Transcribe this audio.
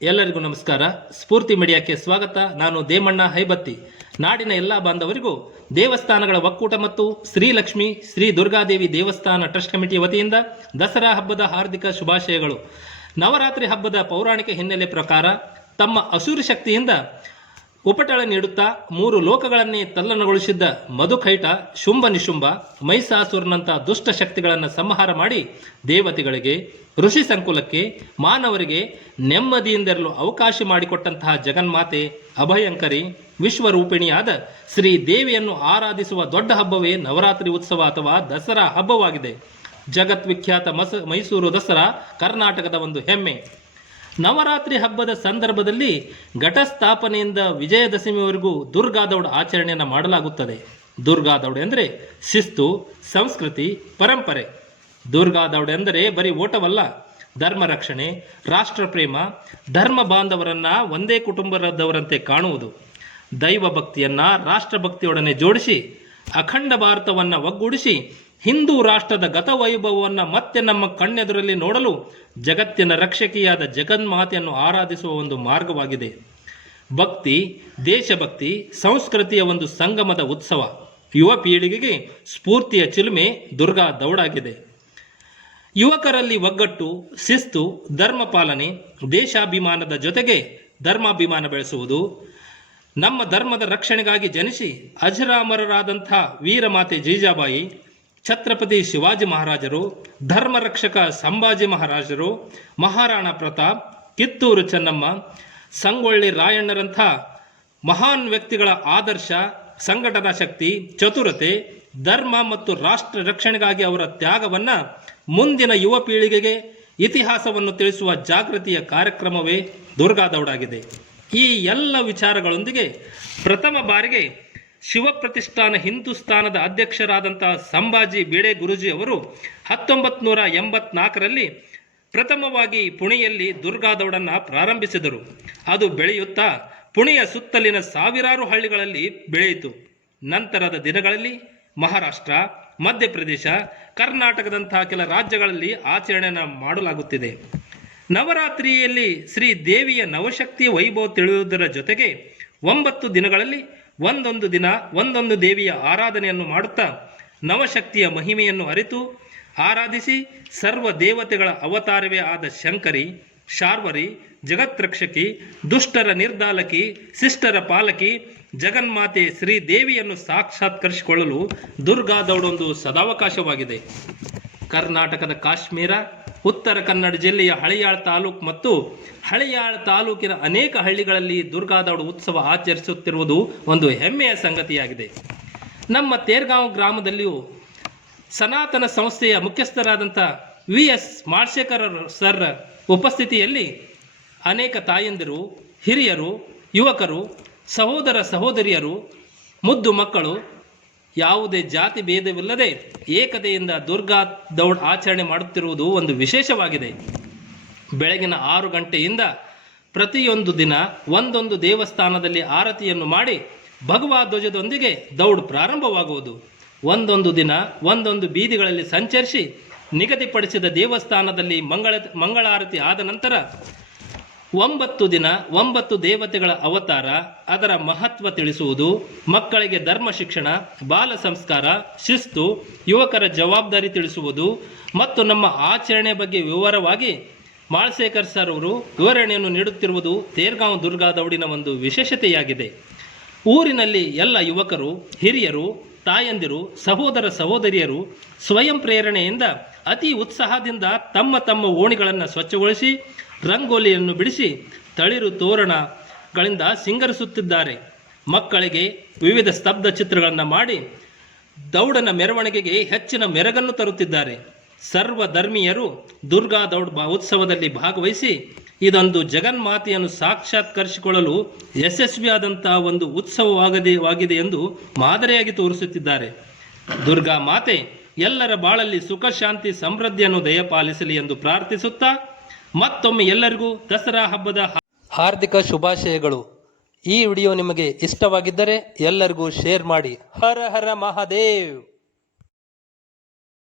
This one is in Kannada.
ಎಲ್ಲರಿಗೂ ನಮಸ್ಕಾರ. ಸ್ಫೂರ್ತಿ ಮೀಡಿಯಾಕ್ಕೆ ಸ್ವಾಗತ. ನಾನು ದೇಮಣ್ಣ ಹೈಬತ್ತಿ. ನಾಡಿನ ಎಲ್ಲ ಬಾಂಧವರಿಗೂ ದೇವಸ್ಥಾನಗಳ ಒಕ್ಕೂಟ ಮತ್ತು ಶ್ರೀಲಕ್ಷ್ಮಿ ಶ್ರೀ ದುರ್ಗಾದೇವಿ ದೇವಸ್ಥಾನ ಟ್ರಸ್ಟ್ ಕಮಿಟಿ ವತಿಯಿಂದ ದಸರಾ ಹಬ್ಬದ ಹಾರ್ದಿಕ ಶುಭಾಶಯಗಳು. ನವರಾತ್ರಿ ಹಬ್ಬದ ಪೌರಾಣಿಕ ಹಿನ್ನೆಲೆ ಪ್ರಕಾರ ತಮ್ಮ ಅಸುರ ಶಕ್ತಿಯಿಂದ ಉಪಟಳ ನೀಡುತ್ತಾ 3 ಲೋಕಗಳನ್ನೇ ತಲ್ಲಣಗೊಳಿಸಿದ್ದ ಮಧುಕೈಟ, ಶುಂಭ ನಿಶುಂಭ, ಮೈಸಾಸುರನಂಥ ದುಷ್ಟ ಶಕ್ತಿಗಳನ್ನು ಸಂಹಾರ ಮಾಡಿ ದೇವತೆಗಳಿಗೆ, ಋಷಿ ಸಂಕುಲಕ್ಕೆ, ಮಾನವರಿಗೆ ನೆಮ್ಮದಿಯಿಂದಿರಲು ಅವಕಾಶ ಮಾಡಿಕೊಟ್ಟಂತಹ ಜಗನ್ಮಾತೆ, ಅಭಯಂಕರಿ, ವಿಶ್ವರೂಪಿಣಿಯಾದ ಶ್ರೀ ದೇವಿಯನ್ನು ಆರಾಧಿಸುವ ದೊಡ್ಡ ಹಬ್ಬವೇ ನವರಾತ್ರಿ ಉತ್ಸವ ಅಥವಾ ದಸರಾ ಹಬ್ಬವಾಗಿದೆ. ಜಗತ್ವಿಖ್ಯಾತ ಮೈಸೂರು ದಸರಾ ಕರ್ನಾಟಕದ ಒಂದು ಹೆಮ್ಮೆ. ನವರಾತ್ರಿ ಹಬ್ಬದ ಸಂದರ್ಭದಲ್ಲಿ ಘಟಸ್ಥಾಪನೆಯಿಂದ ವಿಜಯದಶಮಿವರೆಗೂ ದುರ್ಗಾದೌಡ್ ಆಚರಣೆಯನ್ನು ಮಾಡಲಾಗುತ್ತದೆ. ದುರ್ಗಾದೌಡ್ ಎಂದರೆ ಶಿಸ್ತು, ಸಂಸ್ಕೃತಿ, ಪರಂಪರೆ. ದುರ್ಗಾದೌಡ್ ಎಂದರೆ ಬರೀ ಓಟವಲ್ಲ, ಧರ್ಮ ರಕ್ಷಣೆ, ರಾಷ್ಟ್ರ ಪ್ರೇಮ, ಧರ್ಮ ಬಾಂಧವರನ್ನ ಒಂದೇ ಕುಟುಂಬದವರಂತೆ ಕಾಣುವುದು, ದೈವ ಭಕ್ತಿಯನ್ನ ರಾಷ್ಟ್ರಭಕ್ತಿಯೊಡನೆ ಜೋಡಿಸಿ ಅಖಂಡ ಭಾರತವನ್ನು ಒಗ್ಗೂಡಿಸಿ ಹಿಂದೂ ರಾಷ್ಟ್ರದ ಗತವೈಭವವನ್ನು ಮತ್ತೆ ನಮ್ಮ ಕಣ್ಣೆದುರಲ್ಲಿ ನೋಡಲು ಜಗತ್ತಿನ ರಕ್ಷಕಿಯಾದ ಜಗನ್ಮಾತೆಯನ್ನು ಆರಾಧಿಸುವ ಒಂದು ಮಾರ್ಗವಾಗಿದೆ. ಭಕ್ತಿ, ದೇಶಭಕ್ತಿ, ಸಂಸ್ಕೃತಿಯ ಒಂದು ಸಂಗಮದ ಉತ್ಸವ. ಯುವ ಪೀಳಿಗೆಗೆ ಸ್ಫೂರ್ತಿಯ ಚಿಲುಮೆ ದುರ್ಗಾ ದೌಡಾಗಿದೆ. ಯುವಕರಲ್ಲಿ ಒಗ್ಗಟ್ಟು, ಶಿಸ್ತು, ಧರ್ಮ ಪಾಲನೆ, ದೇಶಾಭಿಮಾನದ ಜೊತೆಗೆ ಧರ್ಮಾಭಿಮಾನ ಬೆಳೆಸುವುದು, ನಮ್ಮ ಧರ್ಮದ ರಕ್ಷಣೆಗಾಗಿ ಜನಿಸಿ ಅಜರಾಮರರಾದಂಥ ವೀರಮಾತೆ ಜೀಜಾಬಾಯಿ, ಛತ್ರಪತಿ ಶಿವಾಜಿ ಮಹಾರಾಜರು, ಧರ್ಮರಕ್ಷಕ ಸಂಭಾಜಿ ಮಹಾರಾಜರು, ಮಹಾರಾಣಾ ಪ್ರತಾಪ್, ಕಿತ್ತೂರು ಚೆನ್ನಮ್ಮ, ಸಂಗೊಳ್ಳಿ ರಾಯಣ್ಣರಂಥ ಮಹಾನ್ ವ್ಯಕ್ತಿಗಳ ಆದರ್ಶ, ಸಂಘಟನಾ ಶಕ್ತಿ, ಚತುರತೆ, ಧರ್ಮ ಮತ್ತು ರಾಷ್ಟ್ರ ರಕ್ಷಣೆಗಾಗಿ ಅವರ ತ್ಯಾಗವನ್ನು ಮುಂದಿನ ಯುವ ಪೀಳಿಗೆಗೆ ಇತಿಹಾಸವನ್ನು ತಿಳಿಸುವ ಜಾಗೃತಿಯ ಕಾರ್ಯಕ್ರಮವೇ ದುರ್ಗಾದೌಡಾಗಿದೆ. ಈ ಎಲ್ಲ ವಿಚಾರಗಳೊಂದಿಗೆ ಪ್ರಥಮ ಬಾರಿಗೆ ಶಿವಪ್ರತಿಷ್ಠಾನ ಹಿಂದೂಸ್ಥಾನದ ಅಧ್ಯಕ್ಷರಾದಂತಹ ಸಂಭಾಜಿ ಬೇಡೆ ಗುರೂಜಿ ಅವರು 1984ರಲ್ಲಿ ಪ್ರಥಮವಾಗಿ ಪುಣೆಯಲ್ಲಿ ದುರ್ಗಾದೌಡನ್ನು ಪ್ರಾರಂಭಿಸಿದರು. ಅದು ಬೆಳೆಯುತ್ತಾ ಪುಣೆಯ ಸುತ್ತಲಿನ ಸಾವಿರಾರು ಹಳ್ಳಿಗಳಲ್ಲಿ ಬೆಳೆಯಿತು. ನಂತರದ ದಿನಗಳಲ್ಲಿ ಮಹಾರಾಷ್ಟ್ರ, ಮಧ್ಯಪ್ರದೇಶ, ಕರ್ನಾಟಕದಂತಹ ಕೆಲ ರಾಜ್ಯಗಳಲ್ಲಿ ಆಚರಣೆಯನ್ನು ಮಾಡಲಾಗುತ್ತಿದೆ. ನವರಾತ್ರಿಯಲ್ಲಿ ಶ್ರೀ ದೇವಿಯ ನವಶಕ್ತಿಯ ವೈಭವ ತಿಳಿಯುವುದರ ಜೊತೆಗೆ 9 ದಿನಗಳಲ್ಲಿ ಒಂದೊಂದು ದಿನ ಒಂದೊಂದು ದೇವಿಯ ಆರಾಧನೆಯನ್ನು ಮಾಡುತ್ತಾ ನವಶಕ್ತಿಯ ಮಹಿಮೆಯನ್ನು ಅರಿತು ಆರಾಧಿಸಿ ಸರ್ವ ದೇವತೆಗಳ ಅವತಾರವೇ ಆದ ಶಂಕರಿ, ಶಾರ್ವರಿ, ಜಗತ್ರಕ್ಷಕಿ, ದುಷ್ಟರ ನಿರ್ದಾಲಕಿ, ಶಿಷ್ಟರ ಪಾಲಕಿ ಜಗನ್ಮಾತೆ ಶ್ರೀ ದೇವಿಯನ್ನು ಸಾಕ್ಷಾತ್ಕರಿಸಿಕೊಳ್ಳಲು ದುರ್ಗಾದೌಡೊಂದು ಸದಾವಕಾಶವಾಗಿದೆ. ಕರ್ನಾಟಕದ ಕಾಶ್ಮೀರ, ಉತ್ತರ ಕನ್ನಡ ಜಿಲ್ಲೆಯ ಹಳಿಯಾಳ ತಾಲೂಕು ಮತ್ತು ಹಳಿಯಾಳ ತಾಲೂಕಿನ ಅನೇಕ ಹಳ್ಳಿಗಳಲ್ಲಿ ದುರ್ಗಾದೌಡ ಉತ್ಸವ ಆಚರಿಸುತ್ತಿರುವುದು ಒಂದು ಹೆಮ್ಮೆಯ ಸಂಗತಿಯಾಗಿದೆ. ನಮ್ಮ ತೇರ್ಗಾಂವ್ ಗ್ರಾಮದಲ್ಲಿಯೂ ಸನಾತನ ಸಂಸ್ಥೆಯ ಮುಖ್ಯಸ್ಥರಾದಂಥ VS ಮಾಳ್ಶೇಖರ್ ಸರ್ ಉಪಸ್ಥಿತಿಯಲ್ಲಿ ಅನೇಕ ತಾಯಂದಿರು, ಹಿರಿಯರು, ಯುವಕರು, ಸಹೋದರ ಸಹೋದರಿಯರು, ಮುದ್ದು ಮಕ್ಕಳು ಯಾವುದೇ ಜಾತಿ ಭೇದವಿಲ್ಲದೆ ಏಕತೆಯಿಂದ ದುರ್ಗಾ ದೌಡ್ ಆಚರಣೆ ಮಾಡುತ್ತಿರುವುದು ಒಂದು ವಿಶೇಷವಾಗಿದೆ. ಬೆಳಗಿನ 6 ಗಂಟೆಯಿಂದ ಪ್ರತಿಯೊಂದು ದಿನ ಒಂದೊಂದು ದೇವಸ್ಥಾನದಲ್ಲಿ ಆರತಿಯನ್ನು ಮಾಡಿ ಭಗವಾ ಧ್ವಜದೊಂದಿಗೆ ದೌಡ್ ಪ್ರಾರಂಭವಾಗುವುದು. ಒಂದೊಂದು ದಿನ ಒಂದೊಂದು ಬೀದಿಗಳಲ್ಲಿ ಸಂಚರಿಸಿ ನಿಗದಿಪಡಿಸಿದ ದೇವಸ್ಥಾನದಲ್ಲಿ ಮಂಗಳಾರತಿ ಆದ ನಂತರ 9 ದಿನ 9 ದೇವತೆಗಳ ಅವತಾರ, ಅದರ ಮಹತ್ವ ತಿಳಿಸುವುದು, ಮಕ್ಕಳಿಗೆ ಧರ್ಮ ಶಿಕ್ಷಣ, ಬಾಲ ಸಂಸ್ಕಾರ, ಶಿಸ್ತು, ಯುವಕರ ಜವಾಬ್ದಾರಿ ತಿಳಿಸುವುದು ಮತ್ತು ನಮ್ಮ ಆಚರಣೆ ಬಗ್ಗೆ ವಿವರವಾಗಿ ಮಾಳ್ಶೇಖರ್ ಸರ್ ಅವರು ವಿವರಣೆಯನ್ನು ನೀಡುತ್ತಿರುವುದು ತೇರ್ಗಾಂವ್ ದುರ್ಗಾದೌಡಿನ ಒಂದು ವಿಶೇಷತೆಯಾಗಿದೆ. ಊರಿನಲ್ಲಿ ಎಲ್ಲ ಯುವಕರು, ಹಿರಿಯರು, ತಾಯಂದಿರು, ಸಹೋದರ ಸಹೋದರಿಯರು ಸ್ವಯಂ ಪ್ರೇರಣೆಯಿಂದ ಅತಿ ಉತ್ಸಾಹದಿಂದ ತಮ್ಮ ತಮ್ಮ ಓಣಿಗಳನ್ನು ಸ್ವಚ್ಛಗೊಳಿಸಿ ರಂಗೋಲಿಯನ್ನು ಬಿಡಿಸಿ ತಳಿರು ತೋರಣಗಳಿಂದ ಸಿಂಗರಿಸುತ್ತಿದ್ದಾರೆ. ಮಕ್ಕಳಿಗೆ ವಿವಿಧ ಸ್ತಬ್ಧ ಚಿತ್ರಗಳನ್ನು ಮಾಡಿ ದೌಡನ ಮೆರವಣಿಗೆಗೆ ಹೆಚ್ಚಿನ ಮೆರಗನ್ನು ತರುತ್ತಿದ್ದಾರೆ. ಸರ್ವ ಧರ್ಮೀಯರು ದುರ್ಗಾ ದೌಡ್ ಉತ್ಸವದಲ್ಲಿ ಭಾಗವಹಿಸಿ ಇದೊಂದು ಜಗನ್ಮಾತೆಯನ್ನು ಸಾಕ್ಷಾತ್ಕರಿಸಿಕೊಳ್ಳಲು ಯಶಸ್ವಿಯಾದಂತಹ ಒಂದು ಉತ್ಸವವಾಗಿದೆ ಎಂದು ಮಾದರಿಯಾಗಿ ತೋರಿಸುತ್ತಿದ್ದಾರೆ. ದುರ್ಗಾ ಮಾತೆ ಎಲ್ಲರ ಬಾಳಲ್ಲಿ ಸುಖ, ಶಾಂತಿ, ಸಮೃದ್ಧಿಯನ್ನು ದಯಪಾಲಿಸಲಿ ಎಂದು ಪ್ರಾರ್ಥಿಸುತ್ತಾ ಮತ್ತೊಮ್ಮೆ ಎಲ್ಲರಿಗೂ ದಸರಾ ಹಬ್ಬದ ಹಾರ್ದಿಕ ಶುಭಾಶಯಗಳು. ಈ ವಿಡಿಯೋ ನಿಮಗೆ ಇಷ್ಟವಾಗಿದ್ದರೆ ಎಲ್ಲರಿಗೂ ಶೇರ್ ಮಾಡಿ. ಹರ ಹರ ಮಹಾದೇವ್.